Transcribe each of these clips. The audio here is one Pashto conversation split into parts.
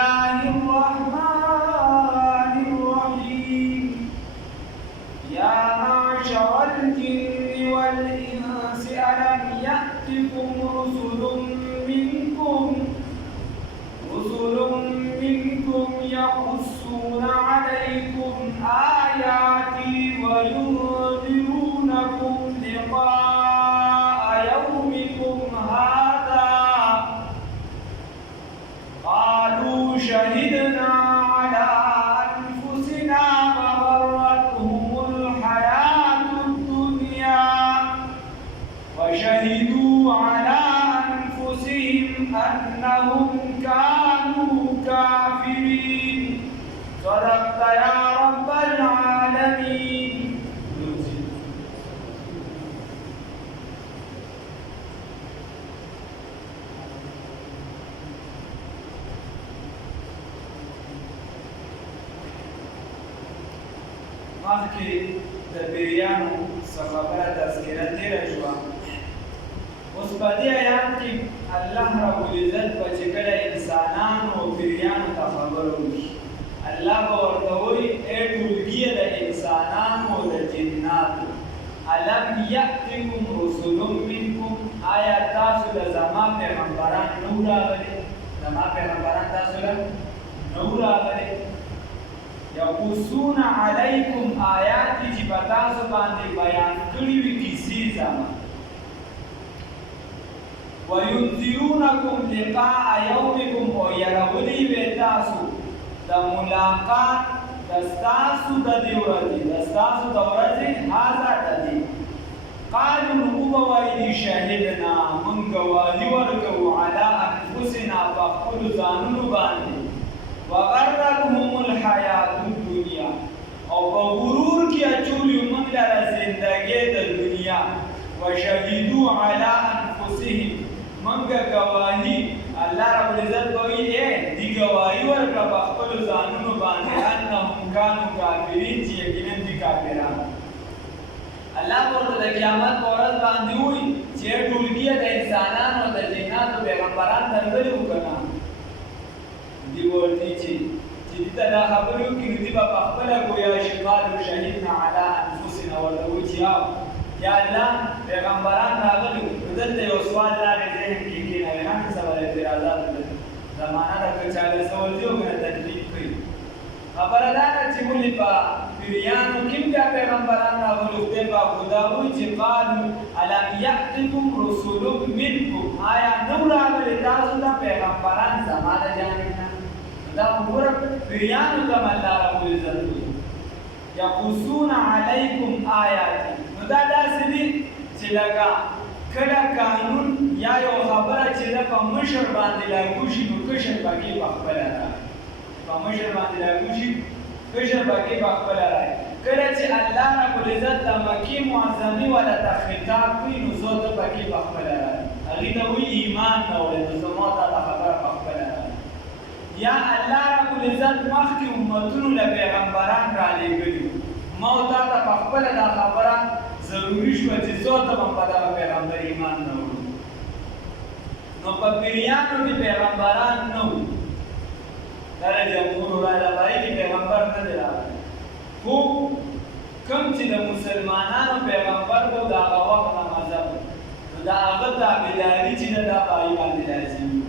الله الرحمن الرحيم يا معشر الجن والإنس ألم يأتكم رسل منكم يقصون عليكم آياتي وينذرونكم لقاء يومكم هذا قالوا شهدنا على أنفسنا وغرتهم الحياة الدنيا وشهدوا على أنفسهم أنهم كانوا كافرين صدقت يا رب العالمين. مخکې د پیریانو څه خبره تذکره تېره شوه. اوس په دې آیات کې الله رب العزت په چې کله انسانانو او پیریانو ته خبره وکړي، الله به ورته وایي ای ټولګیه د انسانانو او د جناتو الم یأتکم رسل منکم، آیا تاسو له زما پیغمبران نه وو راغلي؟ زما پیغمبران تاسو له نه وو راغلي؟ یقصون علیکم آیاتي چې په تاسو باندې بیان کړي وي کیسې زما، وینذرونکم لقاء یومکم، او یرولي وي تاسو د ملاقات د ستاسو د دې ورځې، د ستاسو د ورځې هذا د دې. قالوا نو ووایي شهدنا، موږ ګواهي ورکوو علی انفسنا په خپلو ځانونو باندې، وغرتهم الحیات الدنیا، او په غرور کې اچولي موږ لره زندګۍ د دنیا، وشهدوا علی انفسهم، موږ ګواهي الله رب العزت وایي دی ګواهي ورکړه په خپلو ځانونو باندې انهم کانوا کافرین، چې یقینا دي کافران. الله ورته د قیامت په ورځ باندې وایي چې ټولګیه د انسانانو او د جناتو پیغمبران درغلي وو که نه؟ دی ورته چې دې ته دا خبرې وکړي نو دوی به په خپله ګویا شي قالو شهدنا علی انفسنا، ورته وایي چې یا الله پیغمبران راغلي وو. نو دلته یو سوال راغی ذهن کې کېنوي، هم څه به اعتراضات لري، زمانه ده که چا له څه ورځي او که نه تکلیف کوي. خبره دا ده چې ولې په پیریانو کې هم بیا پیغمبران راغلي وو. خدای پاک خدا وایي چې قالو الم یأتکم رسل منکم، آیا نه وو راغلي تاسو ته پیغمبران زما د جانب نه؟ دا وګوره پیریانو ته هم الله رب العزت وایي یقصون علیکم آیاتي. نو دا داسې دي چې لکه کله قانون یا یو خبره چې ده په مشر باندې لاګو شي نو کشر پکې په خپله راغی، په مشر باندې لاګو شي کشر پکې په خپله راغی. کله چې الله رب العزت د مکې معظمې والا ته خطاب کوي نو زه ته پکې په خپله راغی، هغې ته وایي ایمان راوړئ، نو زما ته دا خبره په خپله راغی. یا الله رب العزت مخکې امتونو له پیغمبران رالېږلي وو، ما او تا ته په خپله دا خبره ضروري شوه چې زه ته به په دغه پیغمبر ایمان نه وړو. نو په پیریانو کې پیغمبران نه وو، دا د جمهور علمایي کې پیغمبر نه دی راغلی، خو کوم چې د مسلمانانو پیغمبر و د هغه وخت نه مذهب و، نو د هغه تابعداري چې ده دا په هغې باندې لازمي وو.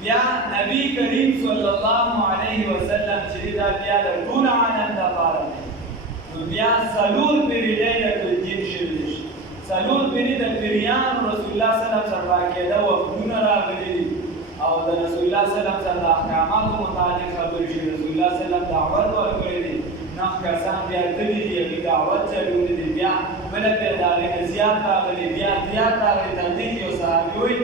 بیا نبی کریم صلی الله علیه وسلم چې دا بیا د ټول عالم دپاره دی، نو بیا څلور پیرې لیلة الجن شوي دي، څلور پیرې د پیریانو رسول الله صلی الله علیه وسلم سره باقاعده وفدونه راغلي دي او د رسول الله صلی الله علیه وسلم د احکاماتو متعلق خبرې شوي، رسول الله صلی الله علیه وسلم دعوت ورکړی دی، نهه کسان بیا تللي دي، هغوی دعوت چلولی دی، بیا بله پیر د هغې نه زیات راغلي، بیا زیات راغلي، تر دې چې یو صحابي وایي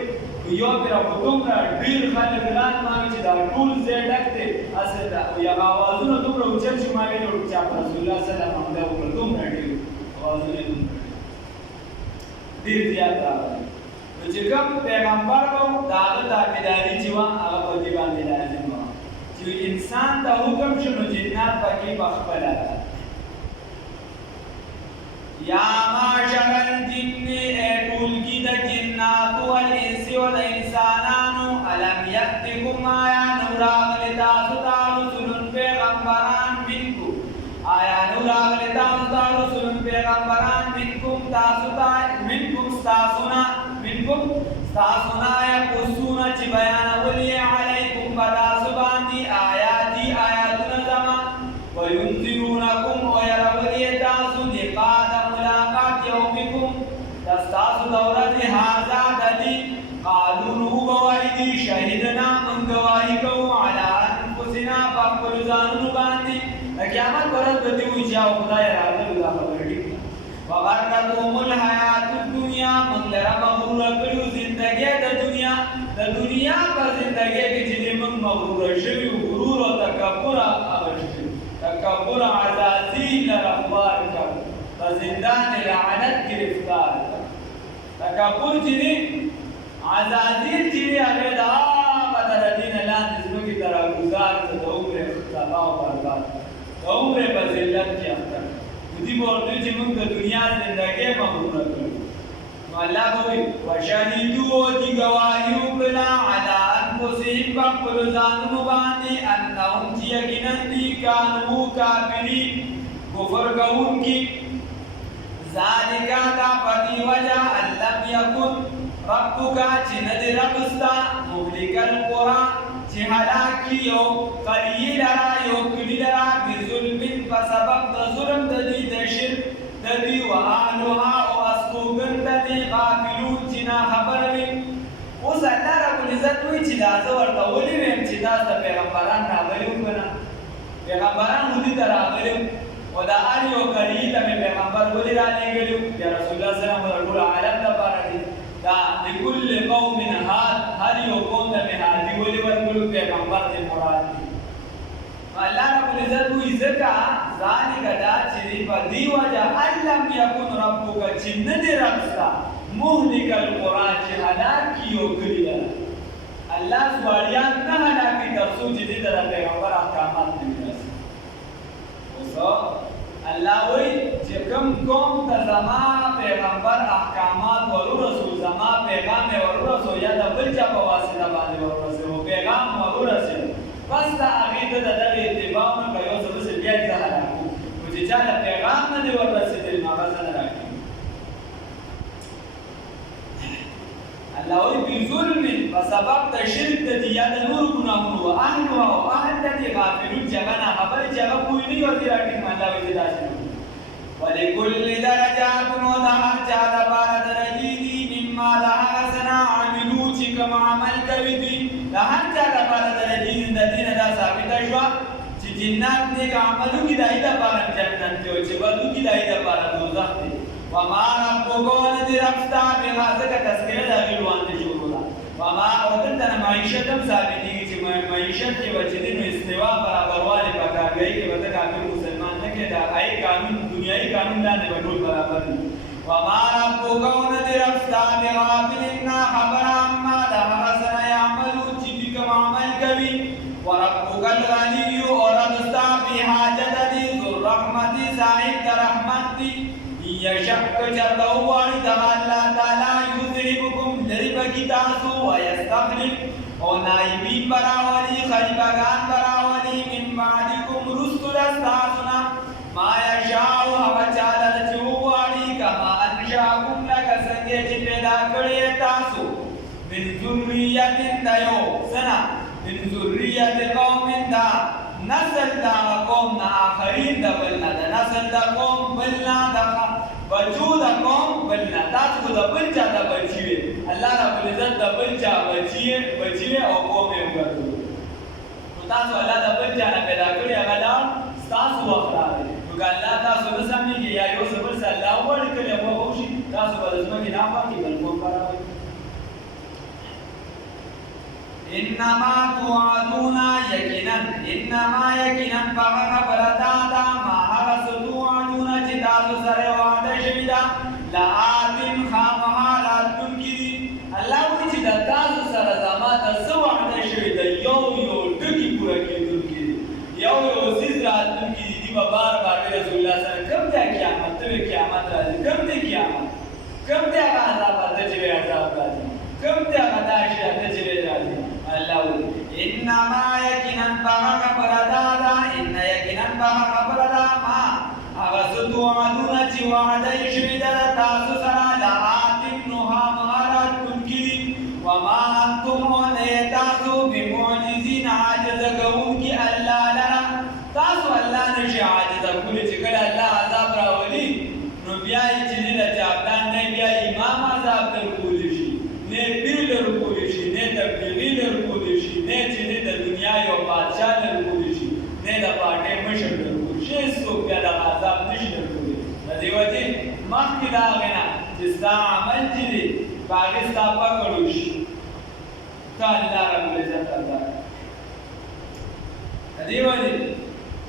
یو پیر خو دومره ډېر خلک رانماوي چې دا ټول ځای ډک دی، هسې هغه اوازونه دومره اوچت چې ما ویل چې رسول الله صلی الله علیه وسلم همدا وکړل، دومره ډېر اوازونه یې دومره ډېر زیات راغلي. نو چې کوم پیغمبر به و د هغه تابعداري چې وه هغه په دې باندې لازم وه چې انسان ته حکم شو نو جنات پکې په خپله راغلي. یا معشر الجن، اے ټولګي د جناتو والانس و د انسانانو، الم یأتکم آیا نو راغلی تاسونا یقصون چې بیانولی علیکم پتاسو باندې آیاتی آیاتونه زما وینذرونکم او یرولی تاسو لقاء د ملاقات یومکم تاسو د ورځې هذا ددی قالوا نو بوایدی شهیدنا من گواہی کوو علی انفسنا پخپل ځانونو باندې قیامت ورځ به دوی وایي چې خدای راغلی دا خبره ټیک وغرتهم الحیات الدنیا من لره مغرور کړو زندګي د دنیا په زندګي کې چې موږ مغرور شوي غرور او تکبر تکبر عزازیل رخوار کړ په زندان لعنت گرفتار تکبر چې عزازیل چې هغه دا بدر دین لاندې زموږ تر گزار ته د عمر تباہ او برباد د عمر په ذلت کې اخته دې ورته چې موږ د دنیا زندګي مغرور کړو الله کوي وشهدوا دي گواهی وکړه علی انفسهم بخپل ځانونو باندې انهم چې یقینا دي کانو کافرین کفر کوونکي ذالک دا پدی وجه لم یکن ربک چې نه دی ربستا مهلک القرى چې هلاکی یو قریه لرا یو کلی لرا بظلم فسبب د ظلم د دې د شرک د دې واهلها او اسکوګن د دې غافلون چې نه خبر وي اوس الله رب العزت وایي چې دا زه ورته ولې ویم چې دا د پیغمبران راغلي وو که نه پیغمبران دې ته راغلي او دا هر یو کلی ته مې پیغمبر ولې رالېږلي وو بیا رسول الله صلی الله علیه وسلم د ټول عالم لپاره دی دا لكل قوم هاد هر یو قوم ته مې هادي ولې ورکړو پیغمبر دې مراد دی الله رب العزت وی زکا ذالک دا چې په دی وجه علم یکن ربک چې نه دی ربستا مهلک القرآن چې هلاکی یو کړي الله سوالیان نه هلاکی تر څو چې دې د پیغمبر احکامات نه رسي اوس الله وی چې کوم قوم ته زما پیغمبر احکامات ورسول زما پیغام ورسول یا د بل چا په واسطه باندې ورسول پیغام ورسول بس دا هغې ته د دغې اتباع نه که یو څه بس بیا یې زه هلاکوم خو چې چا ته پیغام نه دی وررسېدلی نو هغه زه نه راکوم الله وایي بظلم په سبب د شرک د دي یا د نورو ګناهونو و اهلها او اهل د دې غافلون چې هغه ناخبرې چې هغه پوه نه وي او دې راټینګ الله وایي چې داسې نه ولکل درجات نو د هر چا دپاره درجې دي مما د هغه څه نه عملو چې کوم عمل کوي دوی د هر چا لپاره درجې دي د دې نه دا ثابته شوه چې جنات نیک عملو کې د هغې لپاره جنت دی او چې بدو کې د هغې لپاره دوزخ دی وما ربک نه دې رب ستا بغا ځکه تذکره د هغې لوانده شروع ده وما او دلته نه معیشت هم ثابتېږي چې معیشت کې به چې دی نو استوا برابروالې په کارګرۍ کې به ته کافر مسلمان نه کړې د هغې قانون دنیایي قانون لاندې به ټول برابر دي وما ربک نه دې رب ستا بغافل نه خبره عما د هغه څه نه یعملو چې دوی کوم عمل کوي وربک الغني او رب ستا بې حاجت دی ذو الرحمت صاحب د رحمت دی یشک چرته وغواړي دغه الله تعالی یذهبکم لرې به کي تاسو ویستخلف او نایبین به راولي خلیفګان به راولي من بعدکم رستو د ستاسو نه ما یشاء هغه چا لره چې وغواړي کما انشاکم لکه څنګه چې پیدا کړی تاسو من ذریة د یو څه نه من ذریة قوم دا نسل دا قوم نه آخرین د بل نه د نسل د قوم بل نه د بچو د قوم بل نه تاسو خو د بل چا د بچي وي الله رب العزت د بل چا بچي او قوم یې وګرځولو نو تاسو الله د بل چا نه پیدا کړي هغه دا ستاسو وخت راغلی نو که الله تاسو نه سمېږي یا یو څه بل څه الله وغواړي کړي هغه وشي تاسو به د ځمکې نه پاکي بل قوم به راولي انما توعدون یقینا هغه خبره دا ده ما هغه څه توعدون چې تاسو سره وعده شوي ده لآتٍ خامخا راتلونکي دي الله وایي چې د تاسو سره زما ته څه وعده شوي ده یو ټکي پوره کېدونکي دي یو څیز راتلونکي دي دي به بار بار رسول الله سره کوم دی قیامت ته قیامت راځي کوم دی قیامت کوم دی هغه عذاب ته چې عذاب راځي کوم دی هغه دا شی ته چې راځي الله انما یقینا بغا خبردا ان یقینا بغا خبردا ما هغه ستوعدون چې وعده شوي ده تاسو سره لآتٍ نوها مهارت کوونکي عاجزه کوونکي الله لره تاسو الله نشي عاجزه کولی چې کله الله عذاب راولي نو بیا یې چې نه د چاپلان نه بیا امام عذاب در کولی شي نه پیر در کولی شي نه تبلیغي در کولی شي نه چې نه د دنیا یو بادشاه در کولی شي نه د پاټۍ مشر در کولی شي څوک بیا د عذاب نشي در کولی د دې وجې مخکې د هغې نه چې ستا عمل چې دی په هغې ستا پکړو شي ته الله ربالعزت عذاب د دې وجې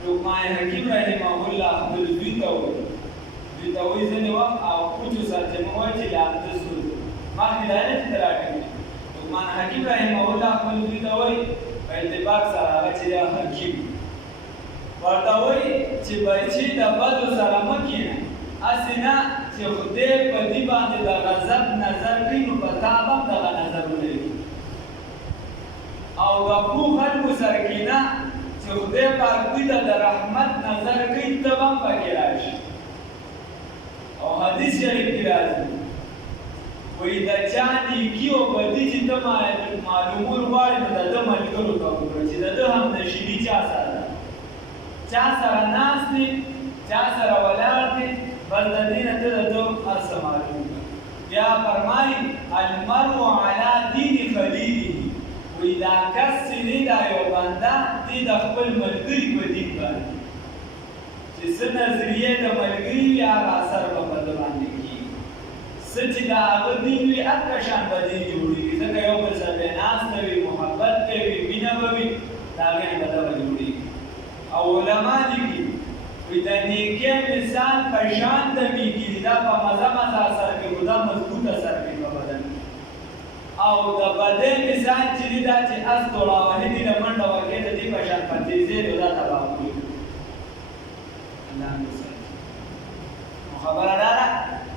لقمان حکیم رحمه الله خپل زوی ته وویل دوی ته وایي ځینې وخت او کوچو سره چې مو وایي چې لامده سور مخکې دا نه چې ته راټینګ لقمان حکیم رحمه الله خپل زوی ته وایي په اتفاق سره هغه چې دی حکیم ورته وایي چې بچي د بدو سره مه کښېنه هسې نه چې خدای په دې باندې د غضب نظر کوي نو په تا به هم دغه نظرونه کوي او د ښو خلکو سره کښېنه چې خدای پاک دوی ته د رحمت نظر کوي ته به هم پکې راشي او حدیث شریف کې راځي وایي د چا نیکي او بدي چې ته معلومول غواړې نو د ده ملګرو ته وګوره چې د ده همنشیني چا سره ده چا سره ناست دی چا سره ولاړ دی بس د دې نه ته د ده هر څه معلوم بیا فرمایي المرء علی دین خلیله وی دا کس چې دی دا یو بنده دی د خپل ملګري په دین باندې چې څه نظریې د ملګري وي هغه اثر به په ده باندې کېږي څه چې د هغه دین وي هغه شان به دین جوړېږي ځکه یو بل سره بیا ناسته وي محبت به وي مینه به وي د هغې نه به دغه جوړېږي او علما لیکي وی د نیکۍ مثال په شان د میږي دا په مزه مزه اثر کوي خو دا مضبوط اثر کوي په بدن او د بدن مثال چې دی دا چې اس دوړاوهي دي د منډه وکړې د دې په شان په تیزۍ دی دا تباه کوي الله نو خبره دا ده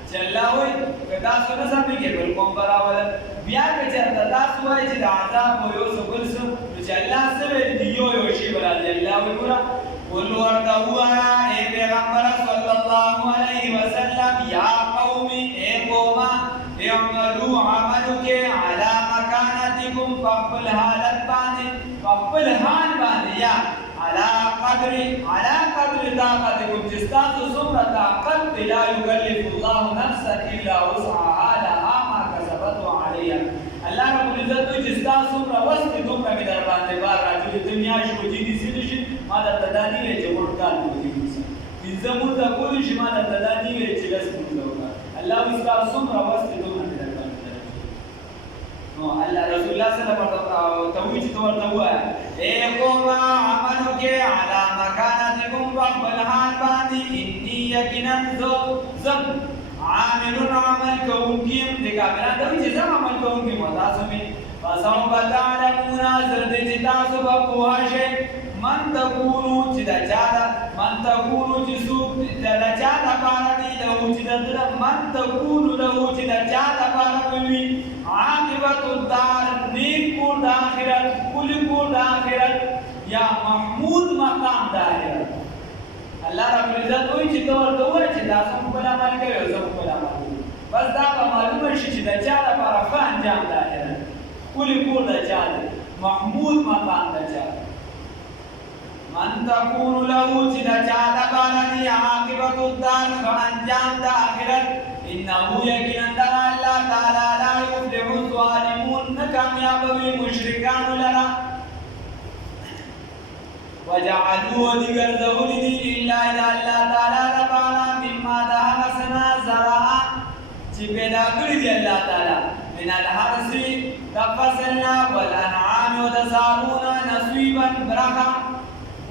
چې الله وایي که تاسو نه سمېږئ بل قوم به راولم بیا که چېرته تاسو وایئ چې د عذاب و یو څه بل څه نو چې الله څه ویل دي یو شی به راځي الله وایي ګوره قل ورته ووایه ای پیغمبره صلی الله علیه وسلم یا قومي ای قومه اعملوا عملو کې علی مکانتکم په خپل حالت باندې په خپل حال باندې یا علی قدر طاقتکم چې ستاسو څومره طاقت دی لا یکلف الله نفسا الا وسعها لها ما کسبت وعلیها الله رب العزت وایي چې ستا څومره وس دی دومره مې در باندې بار راځي ته میاشت وځي دي څه نشي ما درته دا نه ویل چې غوړ کال وځي پنځه مونځه کولی شي ما درته دا نه ویل چې لس مونځه وکړه الله وایي ستا څومره وس دی دومره مې در باندې نو الله رسول الله صلی الله علیه وسلم ته وایي چې ته ورته ووایه ای قومه عملو کې علی مکانتکم په خپل حال باندې انی یقینا زم عامل عمل کوونکی یم د کافرانو ته وایي چې زم عمل کوونکی یم تاسو مې فسوف تعلمون زر دې چې تاسو به پوه شئ من تکونو چې د چا ده من تکونو چې څوک د چا دپاره دی له چې د ده من تکونو له چې د چا دپاره به وي عاقبت الدار نیک کور د آخرت ښکلي کور د آخرت یا محمود مقام د آخرت الله رب العزت وایي چې ته ورته ووایه چې تاسو خپل عمل کوئ او زه خپل عمل کوم بس دا به معلومه شي چې د چا دپاره ښه انجام د آخرت ښکلي کور د چا دی محمود مقام د چا دی من تکون له چې د چا دپاره دی عاقبت الدار ښه انجام د آخرت انه یقینا دغه الله تعالی لا یفلح الظالمون نه کامیابوي مشرکانو لره وجعلوا وګرځولي دي لله د الله تعالی دپاره مما د هغه څه نه زرعا چې پیدا کړي دي الله تعالی من الحرث د فصل نه والانعام او د څاروونه نصیبا برخه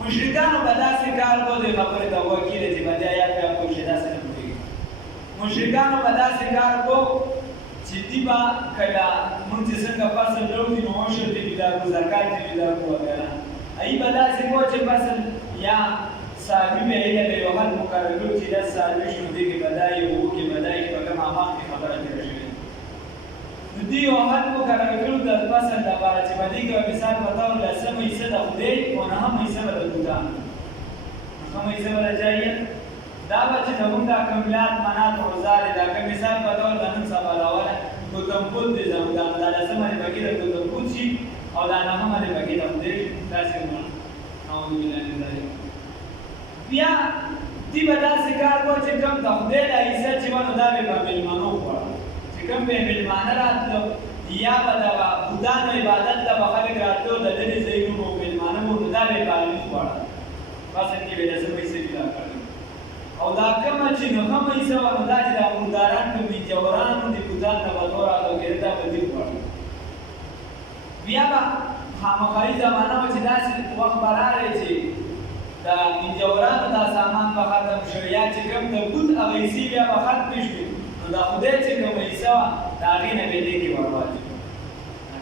مشرکانو به داسې کار کو د خبرې ته وکیل چې بیا یا بیا کوم شي داسې نه کوي مشرکانو به داسې کار کو چې دی با کله موږ چې څنګه فصل لرو نو عشر دې بیا کو زکات دې بیا کو وغیرہ ای به داسې کو چې فصل یا سالمی به یې د یو حد مقرر کړو چې دا سالمی شو دې کې بدای وو کې بدای په کومه مخکې خبره کړې شوې نو دې یو حد مقرر کړو د فصل لپاره چې باندې کې مثال وتاو لسمه حصہ د خدای او نه هم حصہ د بوتان هم حصہ ولا جایه دا چې موږ د کملات منات او زال دا کوم مثال وتاو د نن سبا لاوله کوتم پود دې زموږ د لسمه باندې د کوتم پود شي او او دا نغمه دې پکې د خدای داسې نعوذ بالله من ذلک. بیا دې به داسې کار کوه چې کوم د خدای د عزت چې وه نو دا به په مېلمنو خوړه، چې کوم به یې مېلمانه راتلو یا به د بودانو عبادت ته به خلک راتلو د لرې ځایونو به مېلمانه وو نو دا به یې په هغوی خوړه، اصل کې به یې داسې پیسې پیدا کړې. او دا کومه چې نغمه پیسه وه نو دا چې د مرداران کوم جورانو د بودان نه به نور راغلو کېده دا به دې خوړه. بیا به خامخایي زمانه وه چې داسې وخت به راغی چې د منجورانو دا سامان به ختم شوی یا چې کوم د بوت هغه حصې بیا به ختمې شوې نو د خدای چې کومه حصه وه د هغې نه به دې کې ور واچوي،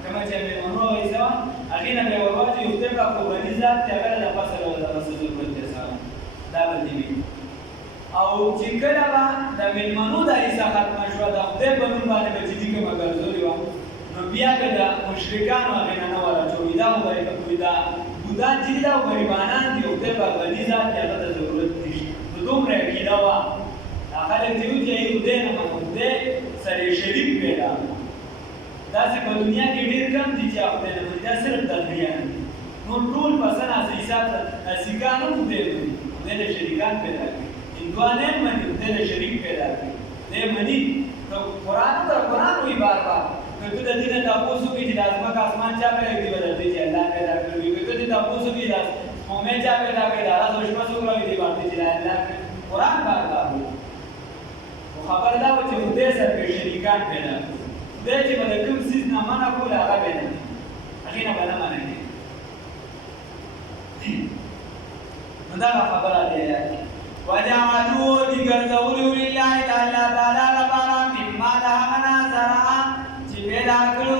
کومه چې مېلمنو هغه حصه وه هغې نه به یې ور واچوي. خدای به قرباني ذات چې هغه د فصل او د فصل ضرورت دی سره دا به دې وي. او چې کله به د مېلمنو دا حصه ختمه شوه د خدای په نوم باندې به چې دې کومه ګرځولې وه نو بیا به د مشرکانو هغې نه نه ور اچوي. دا خو به دا بودان چې دي دا غریبانان دي او خدای پاک غني ذات دی هغه ته ضرورت نشته. نو دومره عقیده وه دا خلک چې وایي چې خدای نه منو خدای سره یې شریک پیدا کړو. داسې په دنیا کې ډېر کم دي چې خدای نه مني، دا صرف دغریان دي. نور ټول پسن اسیسات سیکان هم خدای مني، خدای له شریکان پیدا کړي. هندوان هم مني، خدای له شریک پیدا کړي. دی مني قرآن ته قرآن وایي بار بار که ته د دې نه تپوس وکړې چې دا ځمکه اسمان چا پیدا کړي به درته چې الله پیدا کړی وي. که ته دې تپوس وکړې دا قومې چا پیدا کړې دا راز وشمه څوک راوي دې باندې چې الله قرآن بار بار وایي. خو خبره دا وه چې خدای سره به شریکان پیدا کړي. خدای چې به د کوم څیز نه منع کول هغه به نه کوي، هغې نه به نه منع کوي. نو دغه خبره دی وجعلوا دي ګرځولي لله د الله تعالی لپاره مما د هغه نه زرعا چې پیدا کړو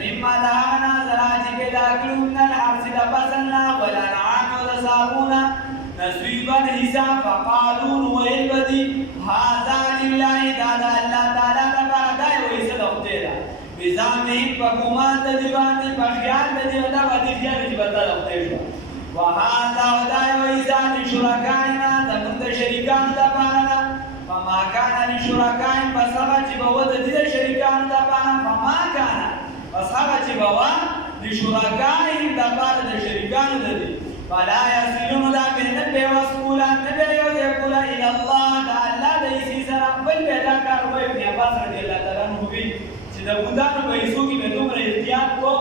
مما د هغه نه زرعا چې پیدا کړو من الحرث د فصل نه والانعام او د څاروونه نصیبا حصه فقالوا ویل به دي هذا لله دا د الله تعالی لپاره دا یو حصه د خدای ده بزعمهم په ګمان د دې باندې په خیال د دې دا باندې خیال چې به دا د خدای شو. وهذا ودا یو حصه لشرکائنا زموږ د شریکانو دپاره ده فما کان لشرکائهم پس هغه چې به وه د دې د شریکانو دپاره فما کان پس هغه چې به وه لشرکائهم دپاره د شریکانو د دې فلا یصلون دا به نه پیوست کوله نه به یو ځای کوله الی الله د الله د حصې سره بل به دا کار وایي. ابن عباس رضی الله تعالی عنه وایي چې د بودانو په حصو کې به دومره احتیاط کو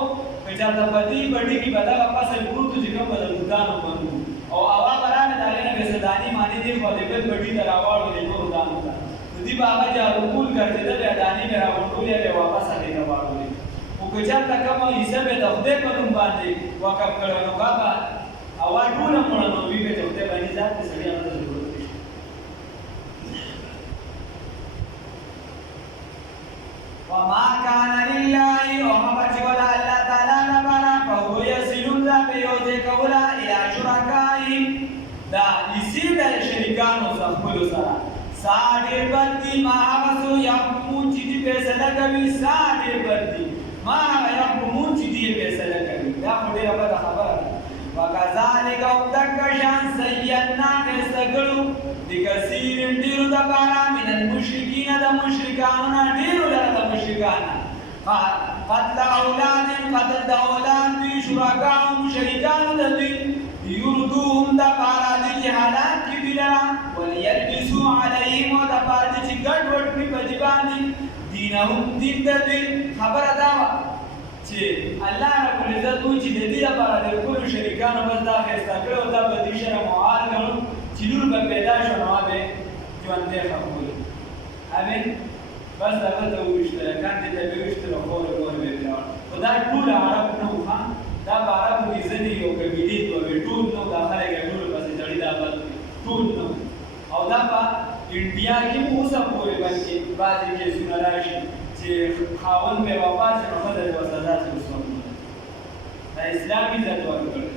که چېرته په دې بډې کې به دغه فصل پروت و چې کوم به د بودانو بنو او هوا به راغله د هغې نه به څه دانې مانې دې خوا د بل بډې ته راواړولې نورو دانو ته نو دوی به هغه جارکول ګرځېده بیا دانې به راغونډولې بیا واپس هغې ته واړولې. خو که چېرته کومه حصه به د خدای په نوم باندې وقف کړی نو هغه به هوا ټوله مړه نو وي به د خدای باندې ذات د سړي هغه ته ضرورت نشته. وما كان لله وما بچولا الله تعالی لپاره فهو يصلون دا به یو ځای کوله الى شرکائهم دا حصې د شریکانو خپلو سره سا ډېر بد دي ما هغه څه یحکمون چې دوی فیصله کوي سا ډېر بد دي ما هغه یحکمون چې دوی فیصله کوي. دا خو ډېره بده خبره ده. وکذلک او دغه شان زینا ښایسته کړو لکثیر ډېرو دپاره من المشرکین د مشرکانو نه ډېرو لره د مشرکانو قتل اولادهم قتل د اولاد دوی شرکاهم شریکانو د دوی یردوهم دپاره دوی چې هلاک کړي دوی لره ولیلبسو علیهم او دپاره دوی چې ګډ وډ کړي په دوی باندې دینهم دین د دوی. خبره دا وه چې الله رب العزت وایي چې د دې لپاره د ټولو شریکانو بس دا ښایسته کړی او دا به دوی سره معال ګڼو چې لور به پیدا شو نو هغه به ژوندی ښخ کړو. امین. بس هغه ته وویشتله کاندې ته به وویشتله خور به ولاړ. خو دا ټول عرب نه وو ښه دا په عربو کې ځینې یو قبیلې دوه ټول نه وو دا خلک یې ټولو پسې تړي دا بد ټول نه وو. او دا په انډیا کې هم اوس هم پورې بلکې بعضې کیسونه راشي چې خاوند بې وفا شي نو ښځه یې ورته داسې وسوه دا اسلام عزت ورکړی.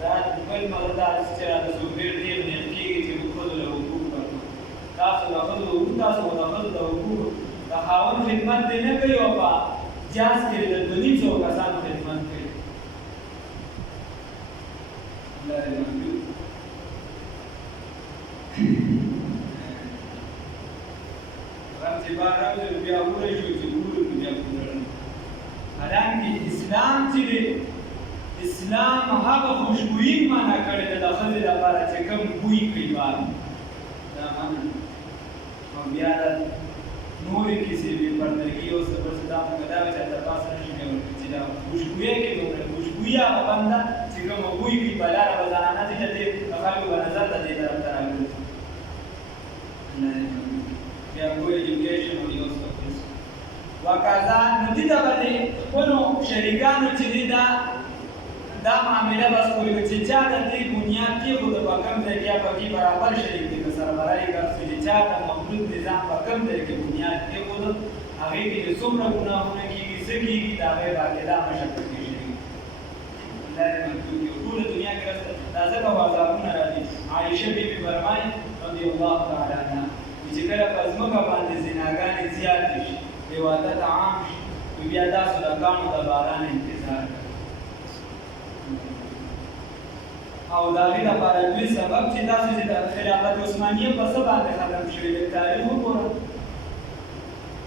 دا بل مطلب دا چې راته څوک ډېر نیت کېږي چې موږ ښځو له حقوق ورکړو. تاسو د ښځو حقوق تاسو د ښځو د حقوقو د خاوند خدمت دې نه کوي او په جاز کې د 200 کسانو خدمت کوي. الله دې منظور چې بار راوځي بیا وړی شو چې ګورو بیا ګورو حالانکه اسلام چې دی اسلام هغه خوشبويي معنا کړې ده د ښځې لپاره چې کوم بوی کوي بار دا معنا او بیا د نورې کیسې بې پردګي او څه بل څه دا موږ دا چې د تاسو نشي کولی چې دا خوشبويي کې دومره خوشبويي هغه بنده چې کوم بوی کوي په لاره به زنانه دي چې د خلکو په نظر ته دې طرف ته راګرځي بیا کوی ایجوکیشن او یو څه وکذا نو دې ته باندې خپلو شریکانو چې دي دا معامله بس کوي چې چا د دې بنیاد کې خو د کوم ځای کې پکې برابر شریک دي که سربراهي کوي چې چا د مخلوق نظام په کوم ځای کې بنیاد کې خو هغه کې څومره ګناهونه کیږي څه کیږي دا به باقي دا مشکل کیږي الله دې مکتوب کې ټول دنیا کې دا ځکه وازونه راځي عائشه بیبي فرمایي رضی الله تعالی عنها چې کله په ځمکه باندې زناګانې زیاتې شي عبادت عام شي بیا تاسو د کانو د باران انتظار او دا غي لپاره دوی سبب چې تاسو چې د خلافت عثمانیه په څه باندې ختم شوی د تاریخ وګورئ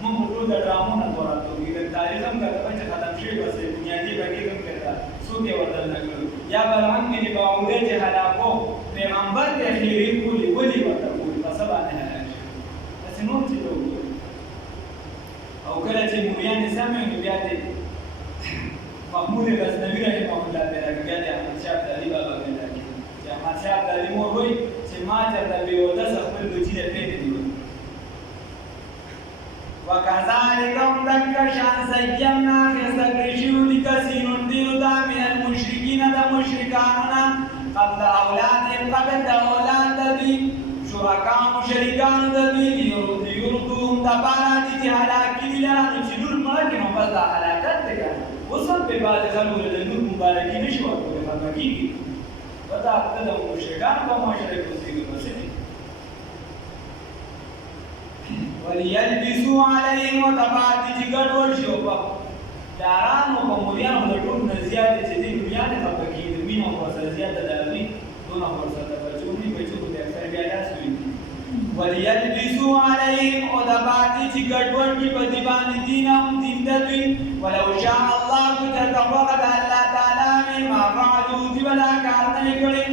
موږ ټول د ډرامو نه ورته د تاریخ هم کله چې ختم شوی بس بنیادی بګی هم کړه څوک یې ورته نه کړو یا برهان کې به اورې چې هلاکو پیغمبر د اخیری کولی ولي ورته کولی په څه باندې هلاک شو تاسو نو چې او کله چې موریان سمې نو بیا دې محمود غزنوي رحمه الله تعالی بیا د احمد شاه ابدالي بابا پیدا کړ چې احمد شاه ابدالي مور وایي چې ما چېرته بېوده خپل بچي ته پرېږدي وكذلك دك شان زينا خسكرشيو لكثير ديردا من المشركين دا مشركاننا قبل أولادهم قبل أولاد دبي شركاء مشركان دبي ليردوهم دبارا دي هلاكي لنا نشدور مراكين وبس دا هلاكات تكا وصل ببعض خلوه لدنور مباركي نشوى كل خلقي ودا أقتدى مشركان وما شركوا سيدوا بسيطي وليلبسوا عليهم وتبعد جګړ ورشي او په دارانو په موريانو د ټول نه زیاتې چې دې دنیا نه خپګي د مینو په سره زیاته دلوي دونه فرصت په چونی په چونی د اکثر بیا داسوي وليلبسوا عليهم وتبعد جګړ ورشي په دی باندې دینم دین دوی ولو شاء الله تتوقد الله تعالی ما فعلوا دی ولا کار نه کړي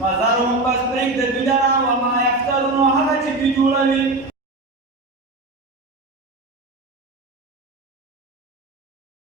فزرهم بس پرېږده دوی لره وما یفترون هغه چې دوی جوړوي